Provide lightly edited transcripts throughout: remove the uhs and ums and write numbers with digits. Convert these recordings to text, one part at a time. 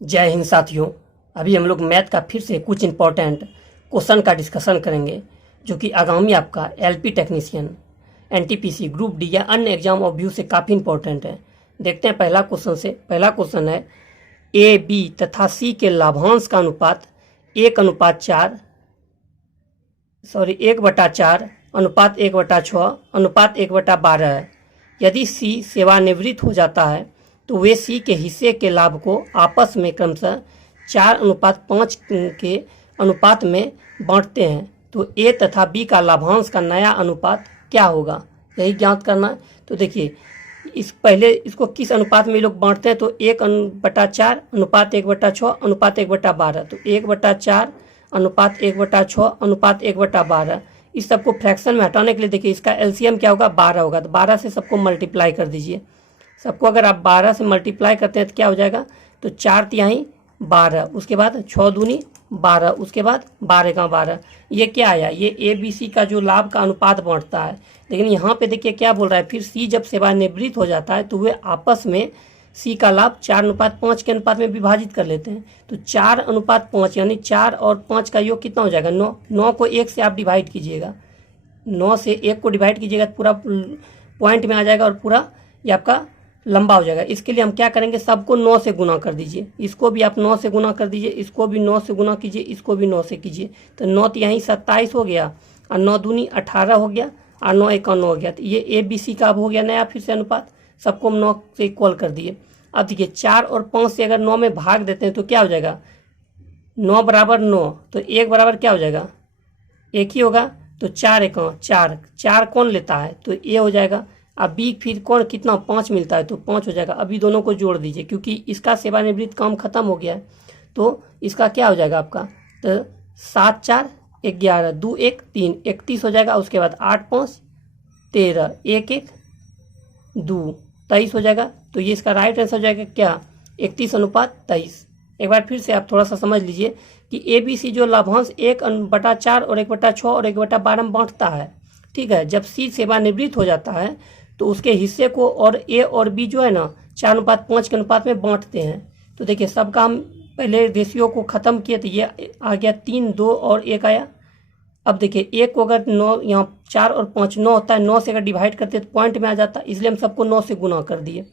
जय हिंद साथियों। अभी हम लोग मैथ का फिर से कुछ इंपॉर्टेंट क्वेश्चन का डिस्कशन करेंगे जो कि आगामी आपका LP technician, NTPC, group D या अन्य एग्जाम ऑफ व्यू से काफ़ी इंपॉर्टेंट है। देखते हैं पहला क्वेश्चन है ए बी तथा सी के लाभांश का अनुपात 1:4 1/4 अनुपात 1/6 अनुपात 1/12 है। यदि सी सेवानिवृत्त हो जाता है तो वे सी के हिस्से के लाभ को आपस में क्रमशः 4:5 के अनुपात में बांटते हैं। तो ए तथा बी का लाभांश का नया अनुपात क्या होगा, यही ज्ञात करना है। तो देखिए इसको किस अनुपात में लोग बांटते हैं, तो 1/4 अनुपात 1/6 अनुपात 1/12। तो 1/4 अनुपात 1/6 अनुपात 1/12। इस सबको फ्रैक्शन में हटाने के लिए देखिए इसका एलसीएम क्या होगा, 12 होगा। तो 12 से सबको मल्टीप्लाई कर दीजिए। सबको अगर आप 12 से मल्टीप्लाई करते हैं तो क्या हो जाएगा, तो 4×3 12, उसके बाद 6×2 12, उसके बाद 12×12। ये क्या आया, ये ए बी सी का जो लाभ का अनुपात बांटता है। लेकिन यहाँ पे देखिए क्या बोल रहा है, फिर सी जब सेवानिवृत्त हो जाता है तो वे आपस में सी का लाभ 4:5 के अनुपात में विभाजित कर लेते हैं। तो 4:5 यानी 4 और 5 का योग कितना हो जाएगा, 9। 9 को 1 से आप डिवाइड कीजिएगा, 9 से 1 को डिवाइड कीजिएगा तो पूरा पॉइंट में आ जाएगा और पूरा ये आपका लंबा हो जाएगा। इसके लिए हम क्या करेंगे, सबको 9 से गुना कर दीजिए। इसको भी आप 9 से गुना कर दीजिए, इसको भी 9 से गुना कीजिए, इसको भी 9 से कीजिए। तो 9 तो यहीं 27 हो गया और 9×2 18 हो गया और 9×1 9 हो गया। तो ये ए बी सी का अब हो गया नया फिर से अनुपात। सबको हम 9 से इक्वल कर दिए। अब देखिए 4 और 5 से अगर 9 में भाग देते हैं तो क्या हो जाएगा, 9 बराबर 9। तो 1 बराबर क्या हो जाएगा, 1 ही होगा। तो 4×1 4, 4 कौन लेता है, तो ये हो जाएगा। अब बी फिर कौन कितना 5 मिलता है, तो 5 हो जाएगा। अभी दोनों को जोड़ दीजिए क्योंकि इसका सेवानिवृत्त काम खत्म हो गया है। तो इसका क्या हो जाएगा आपका, तो 7×4 11, 2×1 3, 31 हो जाएगा। उसके बाद 8×5 13, 1×1 2, 23 हो जाएगा। तो ये इसका राइट आंसर हो जाएगा क्या, 31:23। एक बार फिर से आप थोड़ा सा समझ लीजिए कि ए बी सी जो लाभांश 1/4 और 1/6 और 1/12 में बांटता है, ठीक है। जब सी सेवानिवृत्त हो जाता है तो उसके हिस्से को और ए और बी जो है ना 4:5 के अनुपात में बांटते हैं। तो देखिए सबका हम पहले रेशियो को ख़त्म किए तो ये आ गया 3 2 और 1 आया। अब देखिए 1 को अगर 9 यहाँ 4 और 5 9 होता है, 9 से अगर डिवाइड करते तो पॉइंट में आ जाता, इसलिए हम सबको 9 से गुना कर दिए।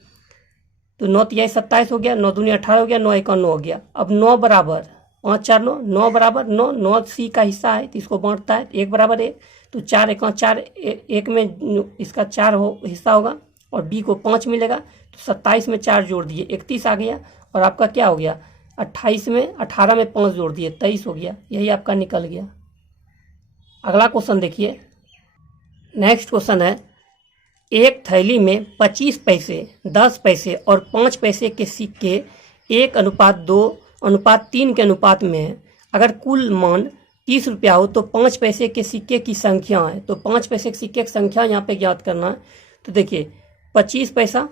तो 9 यही 27 हो गया, 9×2 18 हो गया, 9×1 9 हो गया। अब 9 बराबर 5×4 9, 9 बराबर 9, 9 सी का हिस्सा है तो इसको बांटता है। 1 बराबर 1, तो 4×1 4, 1 में इसका 4 हिस्सा होगा और बी को 5 मिलेगा। तो 27 में 4 जोड़ दिए 31 आ गया। और आपका क्या हो गया, 28 में 18 में 5 जोड़ दिए 23 हो गया। यही आपका निकल गया। अगला क्वेश्चन देखिए, नेक्स्ट क्वेश्चन है, एक थैली में 25 पैसे, 10 पैसे और 5 पैसे के सिक्के 1:2:3 के अनुपात में है। अगर कुल मान 30 रुपया हो तो 5 पैसे के सिक्के की संख्या है। तो 5 पैसे के सिक्के की संख्या यहाँ पे ज्ञात करना है। तो देखिए 25 पैसा,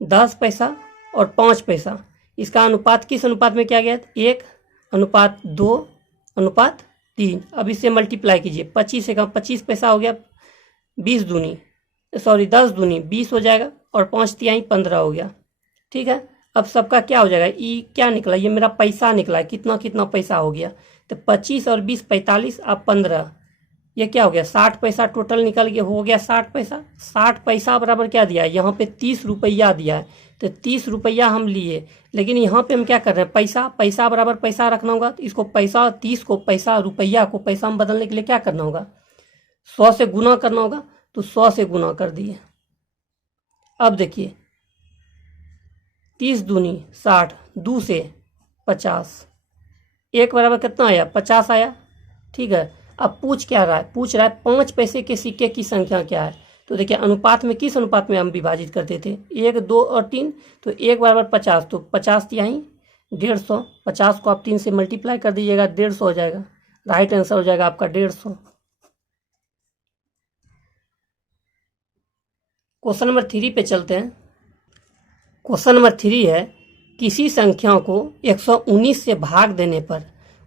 10 पैसा और 5 पैसा, इसका अनुपात किस अनुपात में क्या गया, 1:2:3। अब इससे मल्टीप्लाई कीजिए, 25 से 25 पैसा हो गया 10 दूनी 20 हो जाएगा और 5×3 15 हो गया, ठीक है। अब सबका क्या हो जाएगा, ई क्या निकला, ये मेरा पैसा निकला है, कितना कितना पैसा हो गया। तो 25 और 20 45, अब 15, ये क्या हो गया 60 पैसा टोटल निकल गया, हो गया 60 पैसा। 60 पैसा बराबर क्या दिया है, यहाँ पे 30 रुपया दिया है। तो 30 रुपया हम लिए, लेकिन यहाँ पे हम क्या कर रहे हैं, पैसा बराबर पैसा रखना होगा। तो इसको पैसा 30 को पैसा, रुपया को पैसा में बदलने के लिए क्या करना होगा, 100 से गुना करना होगा। तो 100 से गुना कर दिए। अब देखिए 30 दूनी 60, 2 से 50, 1 बराबर कितना आया, 50 आया, ठीक है। अब पूछ रहा है 5 पैसे के सिक्के की संख्या क्या है। तो देखिए अनुपात में किस अनुपात में हम विभाजित करते थे, 1 2 और 3। तो 1 बराबर 50, तो 50 यहीं 150, 50 को आप 3 से मल्टीप्लाई कर दीजिएगा, 150 हो जाएगा। राइट आंसर हो जाएगा आपका 150। क्वेश्चन नंबर 3 पे चलते हैं। क्वेश्चन नंबर 3 है, किसी संख्या को 119 से भाग देने पर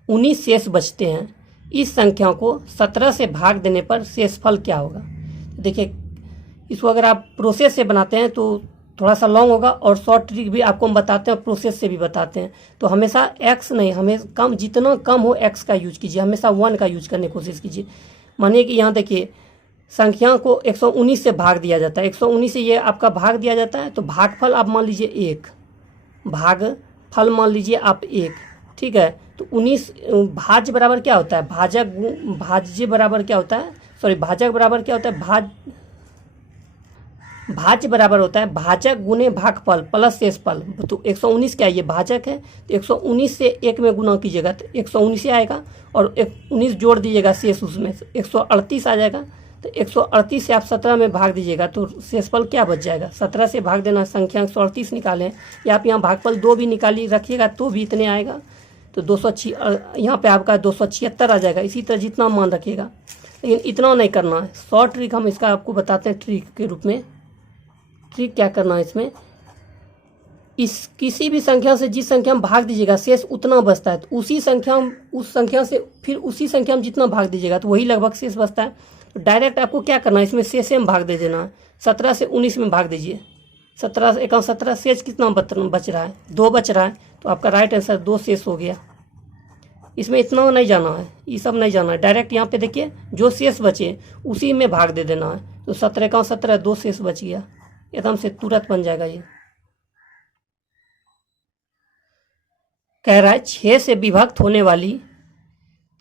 19 शेष बचते हैं। इस संख्या को 17 से भाग देने पर शेषफल क्या होगा। देखिए इसको अगर आप प्रोसेस से बनाते हैं तो थोड़ा सा लॉन्ग होगा और शॉर्ट ट्रिक भी आपको हम बताते हैं, प्रोसेस से भी बताते हैं। तो हमेशा एक्स नहीं, हमें कम, जितना कम हो एक्स का यूज कीजिए, हमेशा 1 का यूज करने की कोशिश कीजिए। मानिए कि यहाँ देखिए संख्या को 119 से भाग दिया जाता है, 119 से ये आपका भाग दिया जाता है, तो भागफल आप मान लीजिए 1, भागफल मान लीजिए आप 1, ठीक है। तो 19 भाज्य बराबर क्या होता है, भाज्य बराबर क्या होता है, सॉरी भाजक बराबर क्या होता है, भाज्य बराबर होता है भाजक गुने भागफल प्लस शेषफल। तो 119 क्या है, ये भाजक है, तो 119 से 1 में गुना कीजिएगा तो 119 से आएगा, और 19 जोड़ दीजिएगा शेष, उसमें 138 आ जाएगा। तो 138 से आप 17 में भाग दीजिएगा तो शेषफल क्या बच जाएगा, 17 से भाग देना, संख्या 138 निकालें, या आप यहाँ भागफल 2 भी निकाली रखिएगा तो भी इतने आएगा। तो 206 यहाँ पे आपका 276 आ जाएगा। इसी तरह जितना मान रखिएगा, लेकिन इतना नहीं करना है। शॉर्ट ट्रिक हम इसका आपको बताते हैं ट्रिक के रूप में। ट्रिक क्या करना है इसमें, इस किसी भी संख्या से जिस संख्या में भाग दीजिएगा शेष उतना बचता है, तो उसी संख्या उस संख्या से फिर उसी संख्या में जितना भाग दीजिएगा तो वही लगभग शेष बचता है। तो डायरेक्ट आपको क्या करना है, इसमें शेष में भाग दे देना है। 17 से 19 में भाग दीजिए, 17 से 1 17, शेष कितना बच रहा है, 2 बच रहा है, तो आपका राइट आंसर 2 शेष हो गया। इसमें इतना नहीं जाना है, ये सब नहीं जाना है, डायरेक्ट यहाँ पे देखिए जो शेष बचे उसी में भाग दे देना है। तो 17 1 17, 2 शेष बच गया, एकदम से तुरंत बन जाएगा। ये कह रहा है 6 से विभक्त होने वाली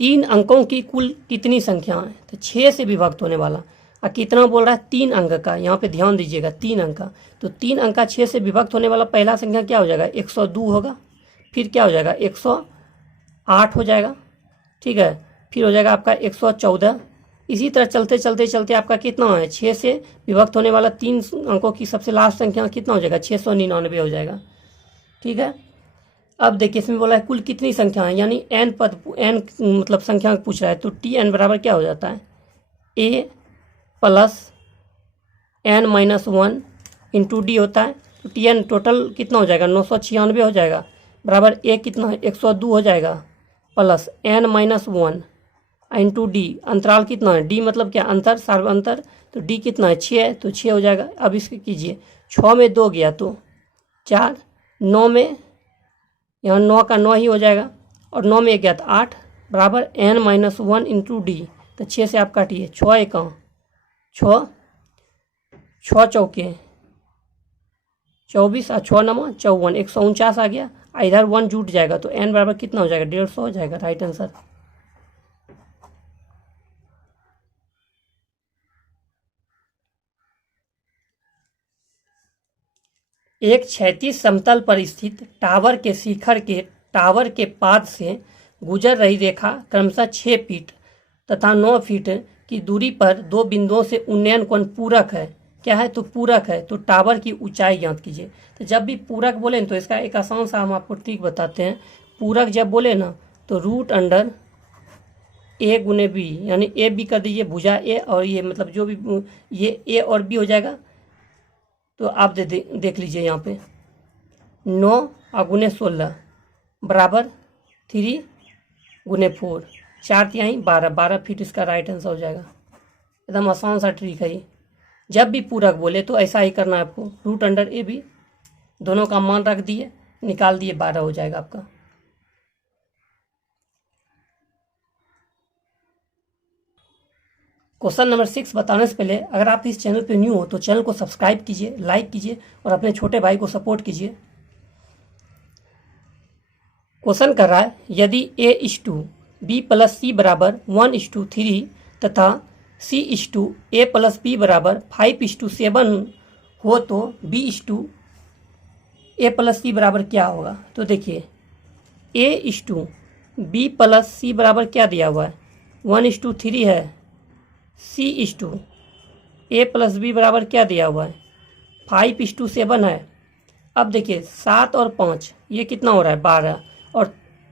3 अंकों की कुल कितनी संख्या है। तो 6 से विभक्त होने वाला और कितना बोल रहा है, 3 अंक का। यहाँ पे ध्यान दीजिएगा, 3 अंक का। तो 3 अंक का 6 से विभक्त होने वाला पहला संख्या क्या हो जाएगा, 102 होगा। फिर क्या हो जाएगा, 108 हो जाएगा, ठीक है। फिर हो जाएगा आपका 114। इसी तरह चलते चलते चलते आपका कितना है, 6 से विभक्त होने वाला 3 अंकों की सबसे लास्ट संख्या कितना हो जाएगा, 699 हो जाएगा, ठीक है। अब देखिए इसमें बोला है कुल कितनी संख्या है, यानी n पद, n मतलब संख्या पूछ रहा है। तो Tn बराबर क्या हो जाता है, a plus n minus 1 into D होता है। तो Tn टोटल कितना हो जाएगा, 996 हो जाएगा, बराबर a कितना है, 102 हो जाएगा, plus n minus 1 into D, अंतराल कितना है, डी मतलब क्या, अंतर, सार्व अंतर। तो डी कितना है, 6 है, तो 6 हो जाएगा। अब इसके कीजिए, 6 में 2 गया तो 4, 9 में, यहाँ 9 का 9 ही हो जाएगा, और 9 में 1 गया तो 8, बराबर n माइनस 1 इंटू डी। तो 6 से आप काटिए, 6 1 6, 6 चौके 24 और 6 9 54, 149 आ गया। इधर 1 जुट जाएगा तो n बराबर कितना हो जाएगा, 150 हो जाएगा, राइट आंसर। एक क्षैतिज समतल पर स्थित टावर के शिखर के टावर के पाद से गुजर रही रेखा क्रमशः 6 फीट तथा 9 फीट की दूरी पर 2 बिंदुओं से उन्नयन कोण पूरक है। क्या है, तो पूरक है। तो टावर की ऊंचाई ज्ञात कीजिए। तो जब भी पूरक बोले तो इसका एक आसान सा हम आपको ट्रिक बताते हैं। पूरक जब बोले ना तो रूट अंडर a गुने बी, यानी ए बी कर दीजिए, भुजा ए, और ये मतलब जो भी ये ए और बी हो जाएगा। तो आप देख लीजिए यहाँ पे 9 और गुने 16 बराबर 3 गुने 4, 4 तिहाई 12, 12 फीट इसका राइट आंसर हो जाएगा। एकदम आसान सा ट्रिक है ये। जब भी पूरक बोले तो ऐसा ही करना है आपको, रूट अंडर ए बी दोनों का मान रख दिए, निकाल दिए, 12 हो जाएगा आपका। क्वेश्चन नंबर 6 बताने से पहले अगर आप इस चैनल पे न्यू हो तो चैनल को सब्सक्राइब कीजिए, लाइक कीजिए और अपने छोटे भाई को सपोर्ट कीजिए। क्वेश्चन कर रहा है यदि a:b प्लस सी बराबर 1:3 तथा c:a प्लस b बराबर 5:7 हो तो b:a प्लस सी बराबर क्या होगा। तो देखिए a:b प्लस सी बराबर क्या दिया हुआ है, 1:3 है। c:a प्लस b बराबर क्या दिया हुआ है, 5:7 है। अब देखिए 7 और 5 ये कितना हो रहा है, 12, और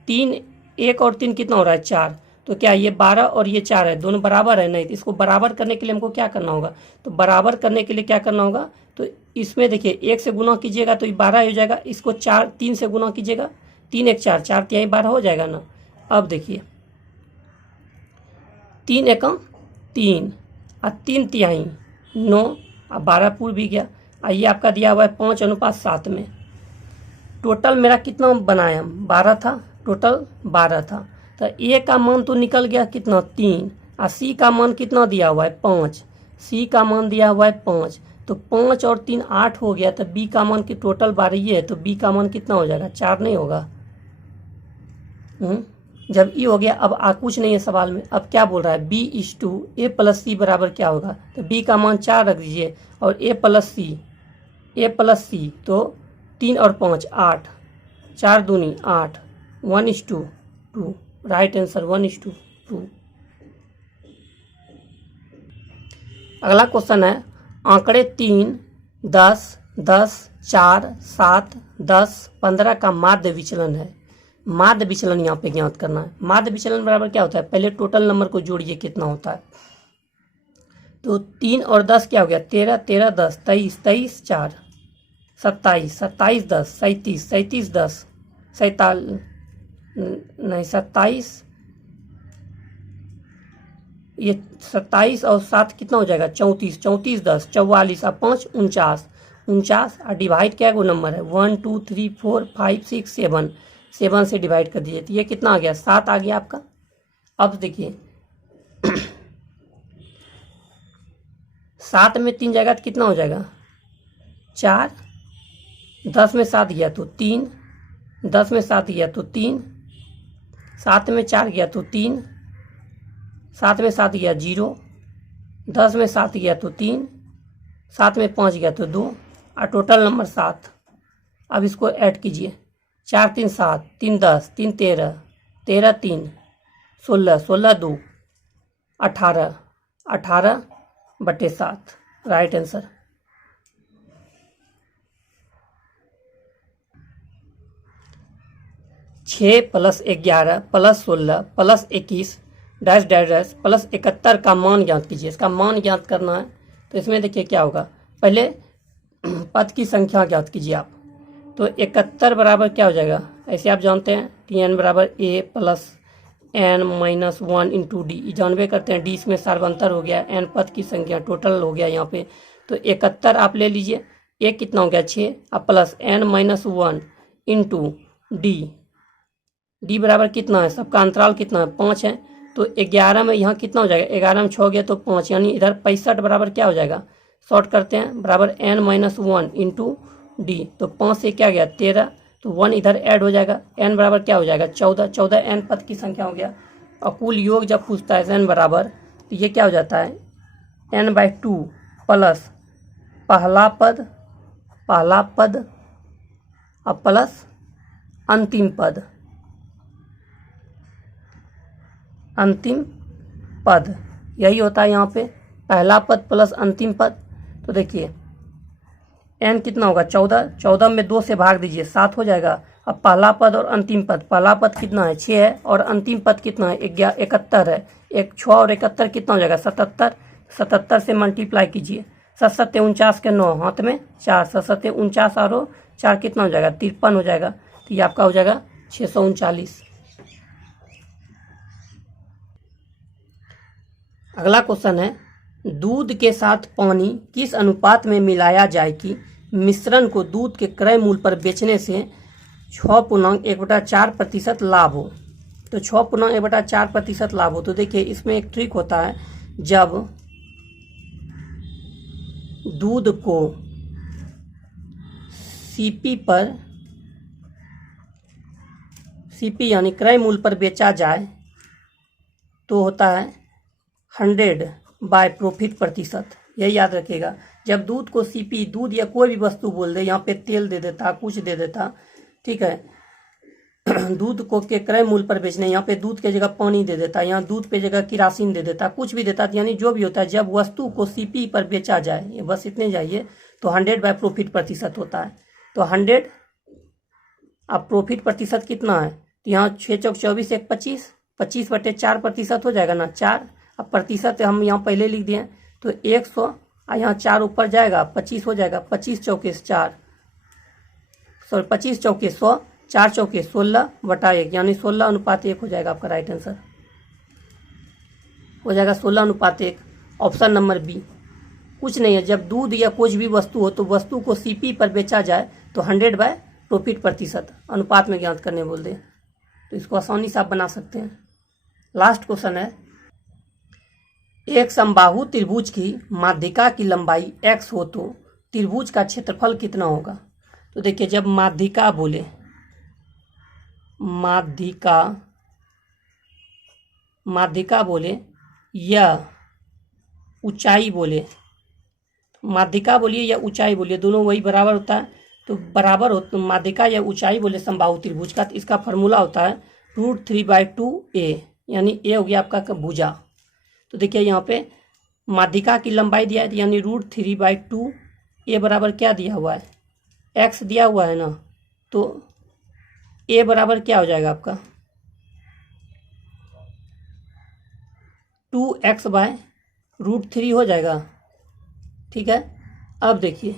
3, 1 और 3 कितना हो रहा है, 4। तो क्या ये 12 और ये 4 है, दोनों बराबर है, नहीं। तो इसको बराबर करने के लिए हमको क्या करना होगा, तो बराबर करने के लिए क्या करना होगा, तो इसमें देखिए 1 से गुना कीजिएगा तो ये 12 हो जाएगा। इसको 3 से गुना कीजिएगा, 3 1 4, 4 तिहाई 12 हो जाएगा ना। अब देखिए 3 1 3 और 3 तिहाई 9 और 12 पूर्व भी गया। आइए आपका दिया हुआ है 5:7 में। टोटल मेरा कितना बनाया, 12 था, टोटल 12 था। तो ए का मान तो निकल गया कितना, 3, और सी का मान कितना दिया हुआ है, 5। सी का मान दिया हुआ है 5, तो 5 और 3 8 हो गया। तो बी का मान की टोटल 12 ही है, तो बी का मान कितना हो जाएगा, 4 नहीं होगा। जब ई हो गया, अब कुछ नहीं है सवाल में। अब क्या बोल रहा है, B is two A plus C बराबर क्या होगा, तो बी का मान 4 रख दीजिए, और ए प्लस सी तो 3 और 5 8, 4 दूनी 8, 1:2, राइट आंसर 1:2। अगला क्वेश्चन है, आंकड़े 3, 10, 10, 4, 7, 10, 15 का माध्य विचलन है। माध्य विचलन यहाँ पे ज्ञात करना है। माध्य विचलन बराबर क्या होता है, पहले टोटल नंबर को जोड़िए कितना होता है। तो 3 और 10 क्या हो गया, 13, 13, 10, 23, 23, 4, 27, 27, 10, 37, 37, 10, 47, नहीं 27, ये 27 और 7 कितना हो जाएगा, 34, 34, 10, 44 और 5 49, 49 और डिवाइड क्या गो नंबर है, 1 2 3 4 5 6 7, 7 से डिवाइड कर दीजिए, तो ये कितना आ गया, 7 आ गया आपका। अब देखिए 7 में 3 जाएगा तो कितना हो जाएगा, 4, 10 में 7 गया तो 3, 10 में 7 गया तो 3, 7 में 4 गया तो 3, 7 में 7 गया 0, 10 में 7 गया तो 3, 7 में 5 गया तो 2, और टोटल नंबर 7। अब इसको ऐड कीजिए, 4 3 7, 3 10, 3 13, 13 3 16, 16 2 18, 18/7, राइट आंसर। छः plus 11 plus 16 plus 21 dash dash dash plus 71 का मान ज्ञात कीजिए। इसका मान ज्ञात करना है, तो इसमें देखिए क्या होगा, पहले पद की संख्या ज्ञात कीजिए आप। तो 71 बराबर क्या हो जाएगा, ऐसे आप जानते हैं Tn बराबर a plus n-1 into D, जानवे करते हैं डी इसमें सार्वंतर हो गया, n पद की संख्या टोटल हो गया यहाँ पे। तो 71 आप ले लीजिए, a कितना हो गया 6, अब प्लस n-1 इंटू डी बराबर कितना है, सबका अंतराल कितना है 5 है। तो 11 में यहाँ कितना हो जाएगा, 11 में 6 गया तो 5, यानी इधर 65 बराबर क्या हो जाएगा, शॉर्ट करते हैं, बराबर n-1 इंटू डी। तो 5 से क्या गया 13, तो 1 इधर ऐड हो जाएगा, n बराबर क्या हो जाएगा 14, 14 n पद की संख्या हो गया। और कुल योग जब पूछता है n बराबर, तो ये क्या हो जाता है n/2 प्लस पहला पद और प्लस अंतिम पद, यही होता है यहाँ पे, पहला पद प्लस अंतिम पद। तो देखिए n कितना होगा 14, 14 में 2 से भाग दीजिए 7 हो जाएगा। अब पहला पद और अंतिम पद, पहला पद कितना है 6 है, और अंतिम पद कितना है 71 है, 6 और 71 कितना हो जाएगा 77, 77 से मल्टीप्लाई कीजिए, 7 7 49 के 9, हाथ में 4, 7 7 49 और 4 कितना हो जाएगा 53 हो जाएगा। तो ये आपका हो जाएगा 639। अगला क्वेश्चन है, दूध के साथ पानी किस अनुपात में मिलाया जाए कि मिश्रण को दूध के क्रय मूल्य पर बेचने से 6.1/4% लाभ हो। तो 6.1/4% लाभ हो। तो देखिए इसमें एक ट्रिक होता है, जब दूध को सीपी यानी क्रय मूल्य पर बेचा जाए तो होता है 100 बाय प्रॉफिट प्रतिशत। यही याद रखिएगा, जब दूध को सीपी, दूध या कोई भी वस्तु बोल दे, यहाँ पे तेल दे देता, कुछ दे देता, ठीक है दूध को के क्रय मूल्य पर बेचने, यहाँ पे दूध के जगह पानी दे देता, यहाँ दूध पे जगह किरासिन दे देता, कुछ भी देता, यानी जो भी होता है, जब वस्तु को सीपी पर बेचा जाए, ये बस इतने जाइए, तो 100 बाय प्रॉफिट प्रतिशत होता है। तो 100 अब प्रॉफिट प्रतिशत कितना है, तो यहाँ 6 चौक 24 1 25, 25/4% हो जाएगा ना, 4। अब प्रतिशत हम यहाँ पहले लिख दिए, तो 100, यहाँ 4 ऊपर जाएगा 25 हो जाएगा, 25 चौके 4, सॉरी 25 चौके 100, 4 चौके 16/1, यानी 16:1 हो जाएगा आपका राइट आंसर, हो जाएगा 16:1, ऑप्शन नंबर बी। कुछ नहीं है। जब दूध या कुछ भी वस्तु हो तो वस्तु को सीपी पर बेचा जाए तो 100 बाय प्रॉफिट प्रतिशत अनुपात में ज्ञात करने बोल दे, तो इसको आसानी से आप बना सकते हैं। लास्ट क्वेश्चन है, एक समबाहु त्रिभुज की माध्यिका की लंबाई x हो तो त्रिभुज का क्षेत्रफल कितना होगा। तो देखिए, जब माध्यिका बोले, माध्यिका बोले या ऊंचाई बोले, माध्यिका बोलिए या ऊंचाई बोलिए, दोनों वही बराबर होता है। तो बराबर हो तो माध्यिका या ऊंचाई बोले समबाहु त्रिभुज का, तो इसका फॉर्मूला होता है √3/2a, यानी a हो गया आपका भुजा। तो देखिए यहाँ पे माध्यिका की लंबाई दिया है, यानी √3/2, a बराबर क्या दिया हुआ है, x दिया हुआ है ना, तो a बराबर क्या हो जाएगा आपका 2x/√3 हो जाएगा। ठीक है। अब देखिए,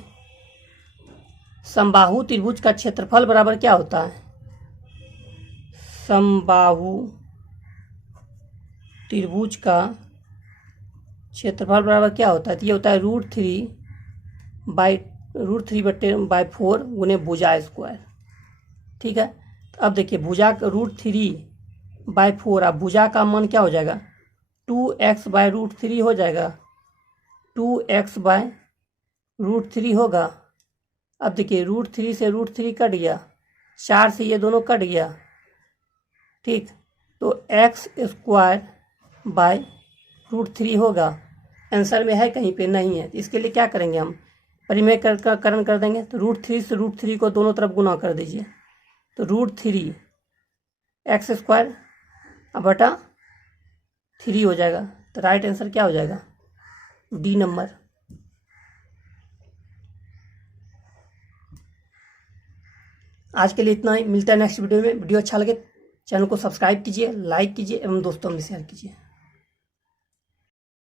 समबाहु त्रिभुज का क्षेत्रफल बराबर क्या होता है, समबाहु त्रिभुज का क्षेत्रफल बराबर क्या होता है, तो ये होता है √3/4 गुने भुजा स्क्वायर। ठीक है। तो अब देखिए, भुजा का √3/4, अब भुजा का मान क्या हो जाएगा 2x/√3 हो जाएगा, 2x/√3 होगा। अब देखिए, √3 से √3 कट गया, 4 से ये दोनों कट गया। ठीक, तो x²/√3 होगा। आंसर में है कहीं पे नहीं है, इसके लिए क्या करेंगे हम, परिमेयकरण कर देंगे। तो √3 से √3 को दोनों तरफ गुना कर दीजिए, तो √3 x² बटा 3 हो जाएगा। तो राइट आंसर क्या हो जाएगा, डी नंबर। आज के लिए इतना ही, मिलता है नेक्स्ट वीडियो में। वीडियो अच्छा लगे चैनल को सब्सक्राइब कीजिए, लाइक कीजिए एवं दोस्तों में शेयर कीजिए।